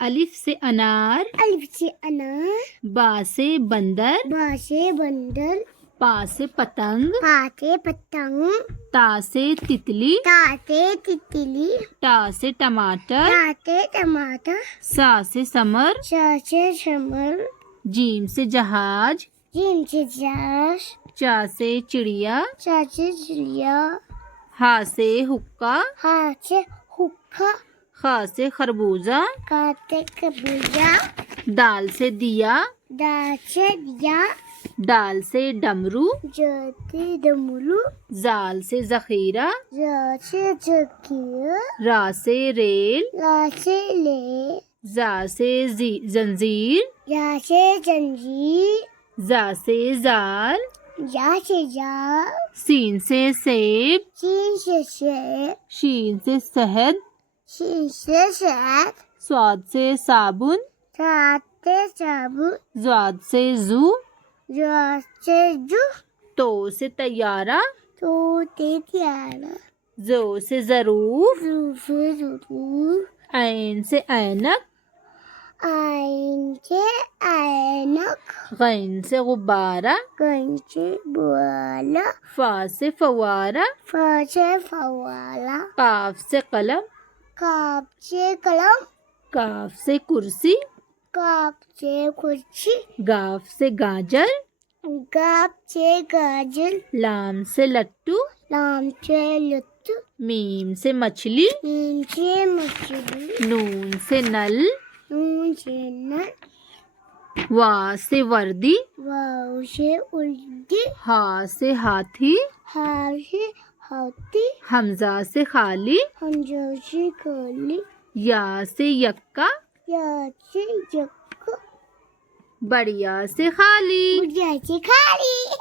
الف سے انار، الف سے انار، با سے بندر، با سے بندر، پا سے پتنگ، پا سے پتنگ، تا سے تتلی، تا سے تتلی، ٹا سے ٹماٹر، تا سے ٹماٹر، سا سے سمر، شا سے شمر، جیم سے جہاز، جیم سے جاش، چا سے چڑیا، چا سے چڑیا، ہا سے حقہ، ہا سے حقہ، خا سے خربوزہ، کا سے کبوتر، دال سے دیا، دا سے دیا، ڈال سے ڈمرو، جا سے ڈمرو، زال سے ذخیرہ، زا سے ذکیر، را سے ریل، لا سے لے، زا سے زنجیر، یا سے زنجیر، زا سے زال، یا سے جال، سین سے سیب، سین سے سیب، شین سے شہد، شین سے شہد، صاد سے صابن، صاد سے صابن، زاد سے زو، زا سے جو، تو سے طیارہ، تو سے پیارا، زو سے ظروف، رو سے ضرور، عین سے اینک، آئین سے اینک، غین سے غبارہ، گن سے بالا، فا سے فوارہ، فا سے فوالا، قاف سے قلم، کاف سے قلم، کاف سے کرسی، کاف سے کرسی، گاف سے گاجر، گاف سے گاجر، لام سے لٹو، لام سے لٹو، میم سے مچھلی، میم سے مچھلی، نون سے نل، نون سے نل، وا سے وردی، واو سے اردی، ہا سے ہاتھی، ہا سے ہاتھی، حمزہ سے خالی، حمزہ سے کالی، یا سے یکا، یا سے یک، بڑیا سے خالی۔ بڑھیا سے کھالی۔